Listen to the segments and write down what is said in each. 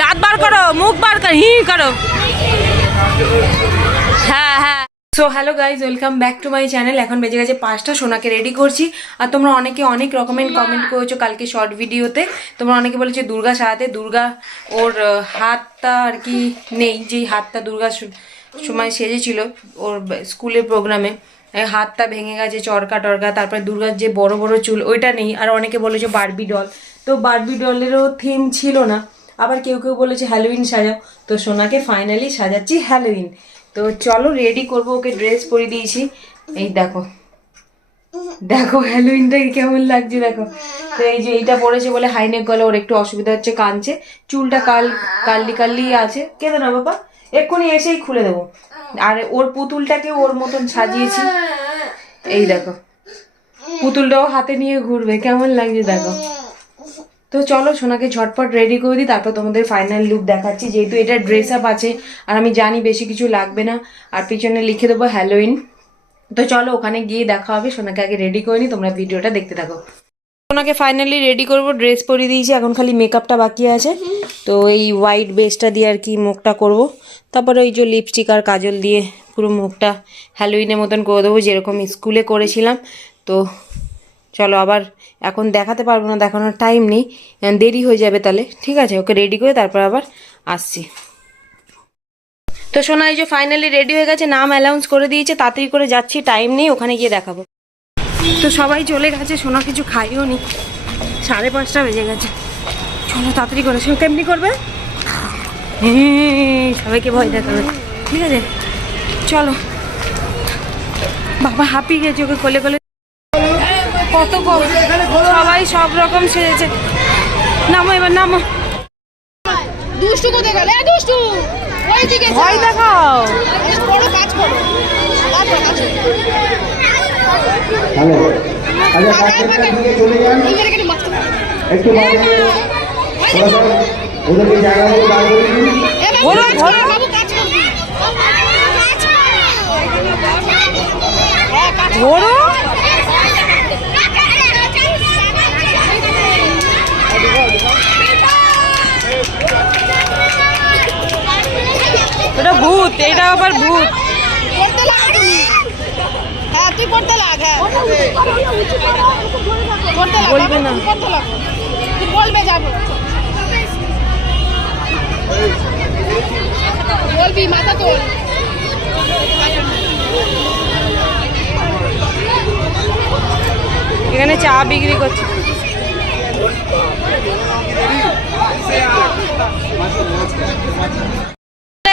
দাঁত বার করো, মুখ বার করো, হি করো। হ্যাঁ হ্যাঁ। So hello guys welcome back to my channel এখন বেজে গেছে পাঁচটা, সোনাকে রেডি করছি। আর তোমরা অনেকে অনেক রকমের কমেন্ট করেছ কালকে শর্ট ভিডিওতে তোমরা অনেকে বলেছ দুর্গা সাজাতে দুর্গা ওর হাতটা আর কি নেই, যেই হাতটা দুর্গা সময় সেজেছিল ওর স্কুলের প্রোগ্রামে। হাতটা ভেঙে গেছে, চরকা টরকা, তারপরে দুর্গার যে বড় বড় চুল, ওইটা নেই। আর অনেকে বলেছে বারবি ডল তো বার্বি ডলেরও থিম ছিল না। আবার কেউ কেউ বলেছে হ্যালোইন সাজাও। তো সোনাকে ফাইনালি সাজাচ্ছি হ্যালোইন তো চলো রেডি করব, ওকে ড্রেস পরিয়ে দিয়েছি। এই দেখো। দেখো হ্যালোইনটা কেমন লাগছে, দেখো। তো এই যে এইটা পড়েছে বলে হাইনেক গলে, ওর একটু অসুবিধা হচ্ছে কাঁদছে। চুলটা কাল, কাল্লি কাল্লি আছে। কেঁদে না বাবা? এক্ষুনি এসেই খুলে দেবো। আর ওর পুতুলটাকে ওর মতন সাজিয়েছি। এই দেখো, পুতুলটাও হাতে নিয়ে ঘুরবে। কেমন লাগছে, দেখো। তো চলো, সোনাকে ঝটপট রেডি করে দিই, তারপর তোমাদের ফাইনাল লুক দেখাচ্ছি। যেহেতু এটা ড্রেস আপ আছে, আর আমি জানি বেশি কিছু লাগবে না, আর পিছনে লিখে দেবো হ্যালোইন তো চলো ওখানে গিয়ে দেখা হবে, সোনাকে আগে রেডি করে নিই, তোমরা ভিডিওটা দেখতে থাকো। সোনাকে ফাইনালি রেডি করব ড্রেস পরিয়ে দিয়েছি, এখন খালি মেকআপটা বাকি আছে। তো এই হোয়াইট বেসটা দিয়ে আর কি মুখটা করব। তারপরে ওই যে লিপস্টিক আর কাজল দিয়ে পুরো মুখটা হ্যালোইনের মতন করে দেবো, যেরকম স্কুলে করেছিলাম। তো চলো আবার এখন দেখাতে পারব না, দেখানোর টাইম নেই। দেরি হয়ে যাবে তাহলে, ঠিক আছে? ওকে রেডি করে তারপর আবার আসছি। তো সোনা এই যে ফাইনালি রেডি হয়ে গেছে নাম অ্যানাউন্স করে দিয়েছে তাড়াতাড়ি করে যাচ্ছি টাইম নেই ওখানে গিয়ে দেখাবো। তো সবাই চলে গেছে সোনা কিছু খাইও নি। সাড়ে পাঁচটা বেজে গেছে। চলো তাড়াতাড়ি করে সে কেমনি করবে? হ্যাঁ, সবাইকে ভয় দেখাবে। ঠিক আছে? চলো। বাবা হাঁপিয়ে গেছে ওকে কোলে কোলে। কত কম সবাই সব রকম সেজেছে। নামো এবার নামো। দুষ্টু কোথায় গেল দুষ্টু! ভয় দেখাও বড় কাজ করো। হ্যালো আচ্ছা। একটু ওদেরকে জায়গা করে দিন বাবু, কাজ করবি। হ্যাঁ, করো। ধরো এটা ভূত এটা আবার ভূত। হ্যাঁ, হ্যাঁ। বলবে যাব বলবি মাথা তোল। এখানে চা বিক্রি করছে।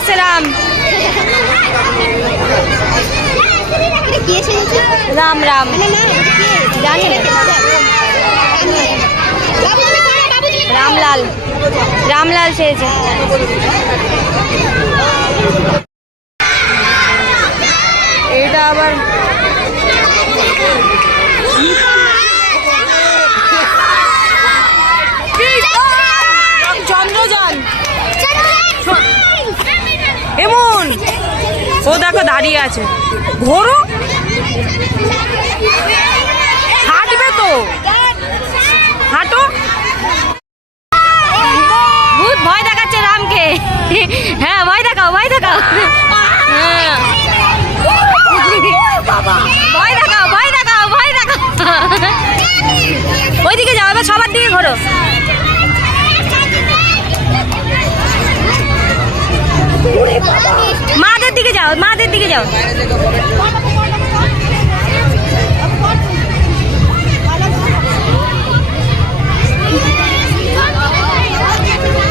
সালাম রাম রাম জানি না বাবু তুমি করো বাবু তুমি করো। রামলাল রামলাল সেজে এটা আবার চন্দ্রযান এমন ও দেখো দাঁড়িয়ে আছে। ঘোরো হাঁটবে তো? হাঁটো। ভূত, ভয় দেখাচ্ছে রামকে। হ্যাঁ ভয় দেখাও ভয় দেখাও। ভয় দেখাও ভয় দেখাও ভয় দেখাও। ওইদিকে যাও, এবার সবার দিকে ঘোরো। মাদের দিকে যাও, মাদের দিকে যাও।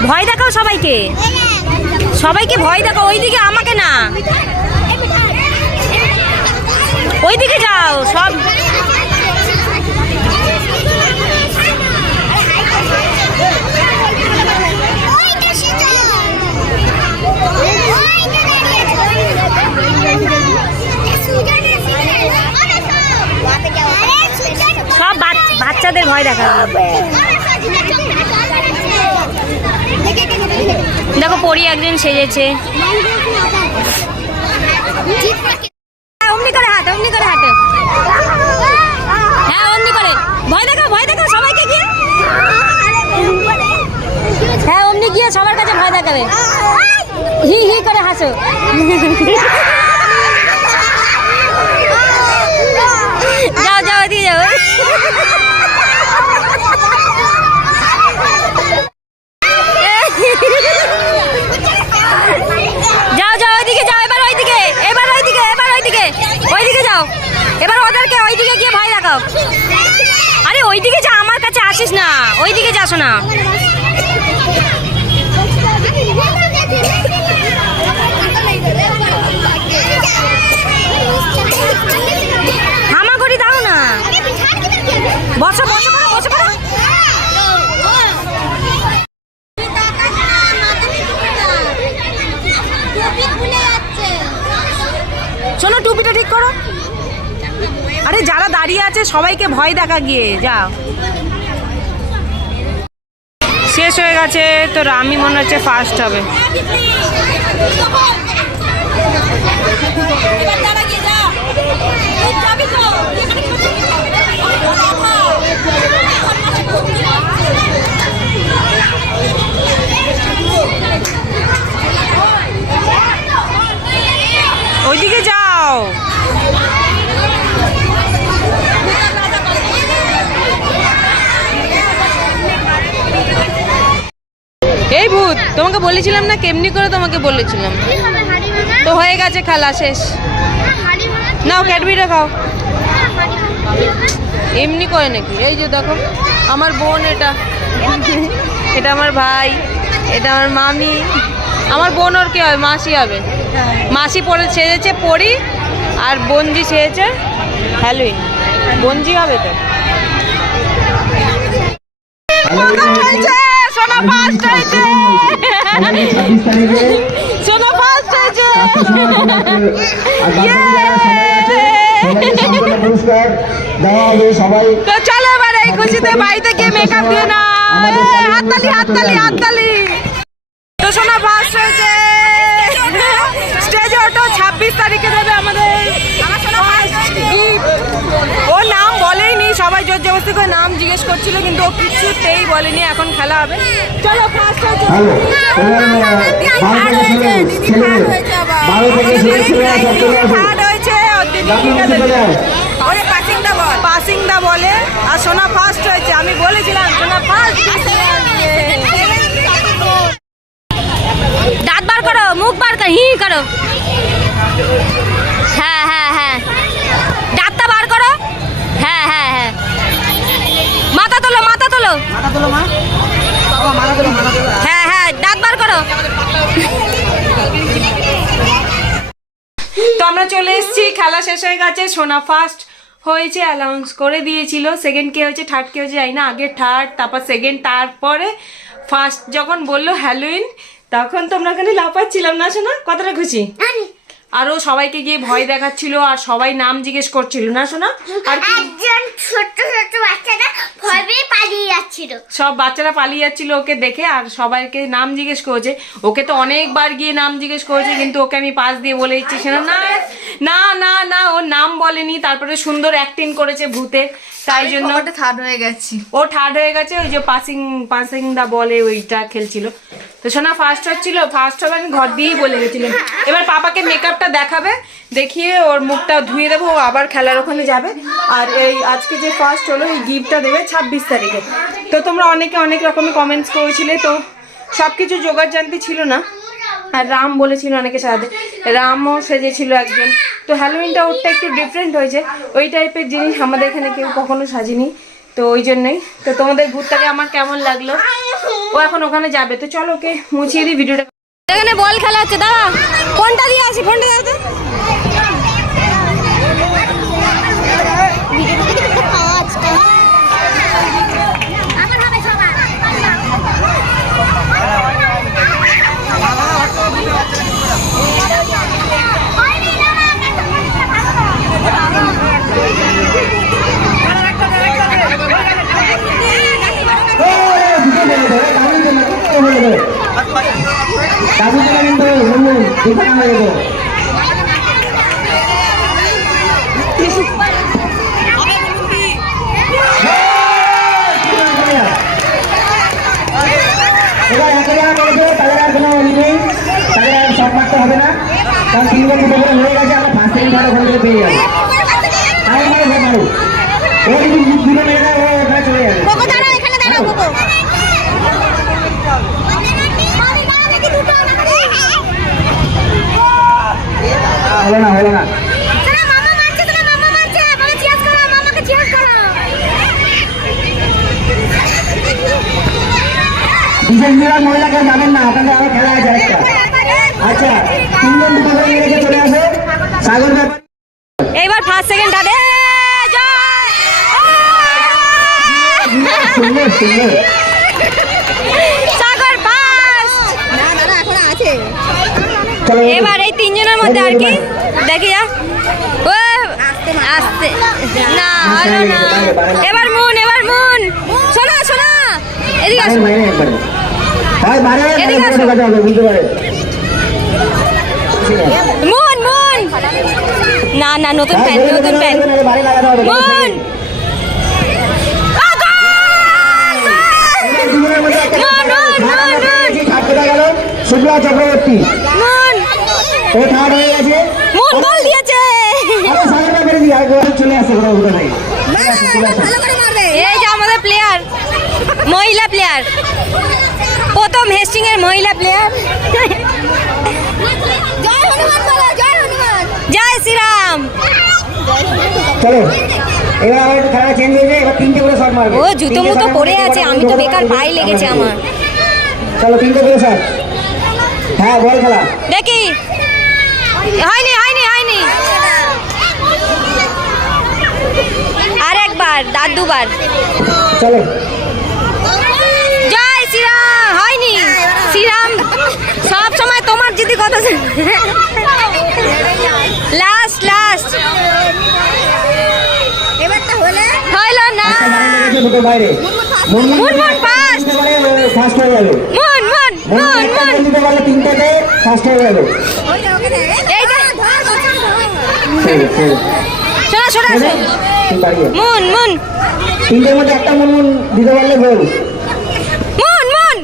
ভয় দেখাও সবাইকে। সবাইকে ভয় দেখাও, ওইদিকে আমাকে না। ওইদিকে যাও, সব সব ভয় দেখা দেখো, পরি একজন সেজেছে। হ্যাঁ, অমনি করে অমনি করে হ্যাঁ অমনি করে। ভয় ভয় সবাইকে গিয়ে। হ্যাঁ অমনি গিয়ে সবার কাছে ভয় দেখাবে। হি হি করে হাসো। সবাইকে ভয় দেখা গিয়ে যা। শেষ হয়ে গেছে তোর আমি মনে হচ্ছে ফার্স্ট হবে ওইদিকে যাও এই ভূত তোমাকে বলেছিলাম না কেমনি করে তোমাকে বলেছিলাম? তো হয়ে গেছে খেলা শেষ। নাও ক্যাডবিটা খাও। এমনি করে নাকি? এই যে দেখো আমার বোন এটা। এটা আমার ভাই এটা আমার মামি। আমার বোন ওর কি হবে? মাসি হবে। মাসি পরে সেজেছে পরি আর বঞ্জি সেজেছে হ্যালোইন। বঞ্জি হবে তো? সোনা ফার্স্ট হয়েছে। আগামী ছাব্বিশ চলো এবার এই খুশিতে বাড়িতে গিয়ে মেকআপ দিয়ে না হাততালি হাততালি হাততালি তো শোনা ফার্স্ট হয়েছে স্টেজে ওঠো ছাব্বিশ তারিখে দেবে আমাদের gift। নাম বলেইনি সবাই জোর জবস্তি করে নাম জিজ্ঞেস করছিল কিন্তু ও কিছুতেই বলেনি এখন খেলা হবে চলো হ্যালো বারো থেকে ছেলে ছেলে। বারো থেকে ছেলে সব চলে পাসিং দা বল? আর সোনা ফার্স্ট হয়েছে। আমি বলেছিলাম সোনা ফার্স্ট দাঁত বার করো মুখ বার করো হি করো। হ্যাঁ হ্যাঁ হ্যাঁ। দাঁতটা বার করো। হ্যাঁ হ্যাঁ হ্যাঁ। মাথা তোলো মাথা তোলো। হ্যাঁ হ্যাঁ দাঁত বার করো। তো আমরা চলে এসেছি খেলা শেষ হয়ে গেছে সোনা ফার্স্ট হয়েছে অ্যানাউন্স করে দিয়েছিল। সেকেন্ড কে হয়েছে থার্ড কে হয়েছে জানি না আগে থার্ড তারপর সেকেন্ড তারপরে ফার্স্ট যখন বলল হ্যালোইন তখন তো আমরা ওখানে লাফাচ্ছিলাম না শোনা কতটা খুশি? আরও সবাইকে গিয়ে ভয় দেখাচ্ছিল আর সবাই নাম জিজ্ঞেস করছিল না শোনা আর একজন ছোট্ট ছোট্ট বাচ্চাটা ভয় পেয়ে যাচ্ছিল সব বাচ্চারা পালিয়ে যাচ্ছিল ওকে দেখে আর সবাইকে নাম জিজ্ঞেস করেছে। ওকে তো অনেকবার গিয়ে নাম জিজ্ঞেস করেছে কিন্তু ওকে আমি পাশ দিয়ে বলে দিচ্ছি সেটা না না না না ওর নাম বলেনি তারপরে সুন্দর অ্যাক্টিং করেছে ভূতে তাই জন্য থার্ড হয়ে গেছি। ও থার্ড হয়ে গেছে ওই যে পাসিং পাসিং দা বলে ওইটা খেলছিল। তো সোনা ফার্স্ট হচ্ছিল ফার্স্ট হবে আমি ঘর দিয়েই বলে গেছিলাম। এবার পাপাকে মেকআপটা দেখাবে, দেখিয়ে ওর মুখটা ধুয়ে দেবো, ও আবার খেলার ওখানে যাবে। আর এই আজকে যে ফার্স্ট হলো, এই গিফটটা দেবে ছাব্বিশ তারিখে। তো তোমরা অনেকে অনেক রকমের কমেন্টস করেছিলে, তো সব কিছু জোগাড় জানতে ছিল না। আর রাম বলেছিল অনেকে সাথে রামও সেজেছিল একজন। তো হ্যালোইনটা ওরটা একটু ডিফারেন্ট হয়েছে। ওই টাইপের জিনিস আমাদের এখানে কেউ কখনো সাজেনি। তো ওই জন্যই। তো তোমাদের ভূতটাকে আমার কেমন লাগল? ও এখন ওখানে যাবে। তো চলো ওকে মুছিয়ে দিই, ভিডিওটা। এখানে বল খেলা হচ্ছে দাদা ফোনটা দিয়ে আসি, ফোনটা দাও তো আমার হবে সবার দাবি চলে কিন্তু বলুন ঠিকানা হয়ে গেল ও কারণ তিনজন দুটো করে হয়ে গেছে আমরা ফার্স্ট পেয়ে যাব। আরে মারো ভোট মারো ও যদি দুটো মেরে দেয় ও ওখানে চলে যাবে। হলো না হলো না। বিশেষ বিভাগ যাবেন না আপনাদের আবার খেলা আছে আচ্ছা তিনজন দুটো করে মেরেছে চলে আসে সাগর এইবার ফার্স্ট সেকেন্ড সুন্দর সুন্দর সাগর ফার্স্ট না দাদা এখন আছে। এবার এই তিনজনের মধ্যে আর কি? দেখি যা। ও আসতে না হলো না। এবার মুন এবার মুন। শোনা শোনা। এদিকে আসো। এদিকে আসো। মুন না না নতুন হ্যাঁ, প্যান্ট নতুন প্যান্ট। মুন! শুক্লা চক্রবর্তী। মুন! ও থার্ড হয়ে গেছে। মুন গোল দিয়েছে! আরে চলে এই যে আমাদের প্লেয়ার মহিলা প্লেয়ার প্রথম হেস্টিং এর মহিলা প্লেয়ার শট মারবে। ও জুতো তিনটে মুতো পড়ে আছে আমি তো বেকার করে পায়ে লেগেছে আমার। চলো তিনটে করে শট হ্যাঁ বল খেলা। দেখি। হয়নি হয়নি হয়নি। আর একবার আর দুবার। চলো। জয় শ্রীরাম হয়নি। শ্রীরাম সব সময় তোমার যদি কথা লাস্ট লাস্ট এবারটা হলে। হইল না। মুনমুন ফার্স্ট হয়ে মন মন মন মন দিতে পারলে তিনটাতে ফার্স্ট হয়ে এইটা শোনা শোনা মুন মুন তিনটের মধ্যে একটা মুনমুন দিতে পারলে গোল মুন মুন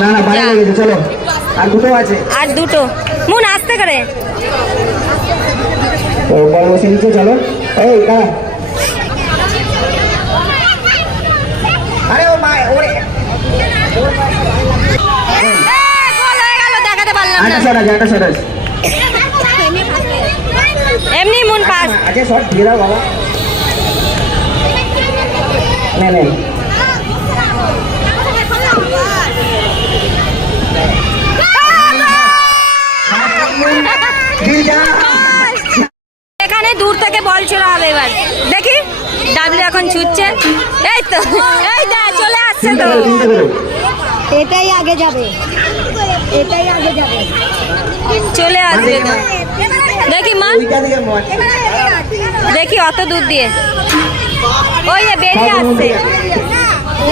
না না বাইরে লেগেছে চলো। আর দুটো আছে। আর দুটো। মুন আসতে করে। বল বসে নিচে চলো এই কা আরে ও মা ওরে এ, গোল হয়ে গেল দেখাতে পারলাম একটা না শট আছে একটা শট আছে এমনি মুন পাস আচ্ছা শট দিয়ে দাও বাবা না না দিল যা এখানে দূর থেকে বল ছোড়া হবে এবার। দেখি ডাবলু এখন ছুটছে। এই তো এই দা চলে আসছে তো। এটাই আগে যাবে। এটাই আগে যাবে। চলে আসবে তো। দেখি মা। দেখি অত দূর দিয়ে। ওই যে বেরিয়ে আসছে।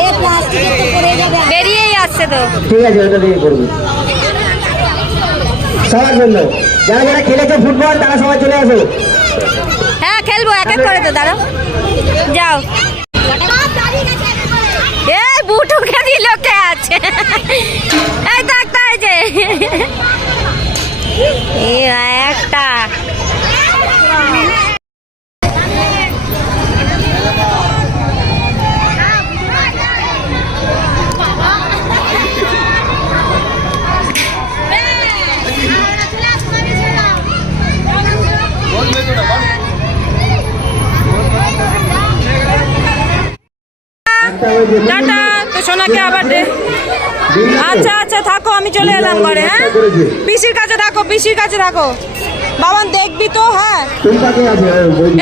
এ প্লাস্টিকের তো পড়ে যাবে। বেরিয়েই আসছে তো। ঠিক আছে ওটা দিয়ে করবি। সবার জন্য। যারা যারা খেলেছো ফুটবল তারা সবাই চলে আসো। খেলব এক এক করে তো দাঁড়াও। যাও। আছে। এই যে। একটা। টাটা তো সোনাকে আবার দে। আচ্ছা আচ্ছা থাকো আমি চলে এলাম ঘরে হ্যাঁ? পিসির কাছে থাকো পিসির কাছে থাকো। বাবান দেখবি তো হ্যাঁ?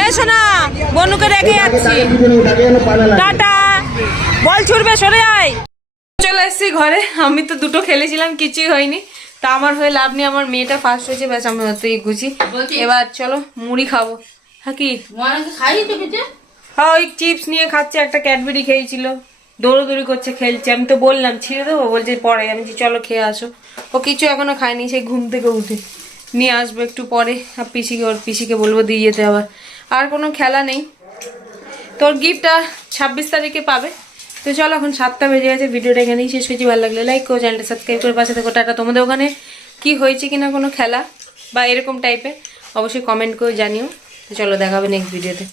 এ শোনা বনুকে রেখে যাচ্ছি। টাটা। বল ছুড়বে সরে আয়। চলে এসেছি ঘরে আমি তো দুটো খেলেছিলাম কিছুই হয়নি। তা আমার হয়ে লাভ নেই আমার মেয়েটা ফার্স্ট হয়েছে ব্যাস আমি অত গুছি। এবার চলো মুড়ি খাব। হ্যাঁ কি? হ্যাঁ ওই চিপস নিয়ে খাচ্ছে একটা ক্যাডবেরি খেয়েছিল। দৌড়োদৌড়ি করছে খেলছে। আমি তো বললাম ছিঁড়ে দেবো? বলছে পরে। আমি বলছি, চলো খেয়ে আসো। ও কিছু এখনও খায়নি সেই ঘুম থেকে উঠে। নিয়ে আসব একটু পরে। আর পিসিকে ওর পিসিকে বলব দিয়ে যেতে আবার। আর কোনো খেলা নেই। তোর গিফটটা ছাব্বিশ তারিখে পাবে। তো চলো এখন সাতটা বেজে গেছে। ভিডিওটা এখানেই শেষ হয়েছি ভালো লাগলে লাইক করো চ্যানেলটা সাবস্ক্রাইব করে পাশে দেখো টাটা তোমাদের ওখানে কি হয়েছে কিনা কোনো খেলা বা এরকম টাইপের অবশ্যই কমেন্ট করে জানিও। তো চলো দেখাবে নেক্সট ভিডিওতে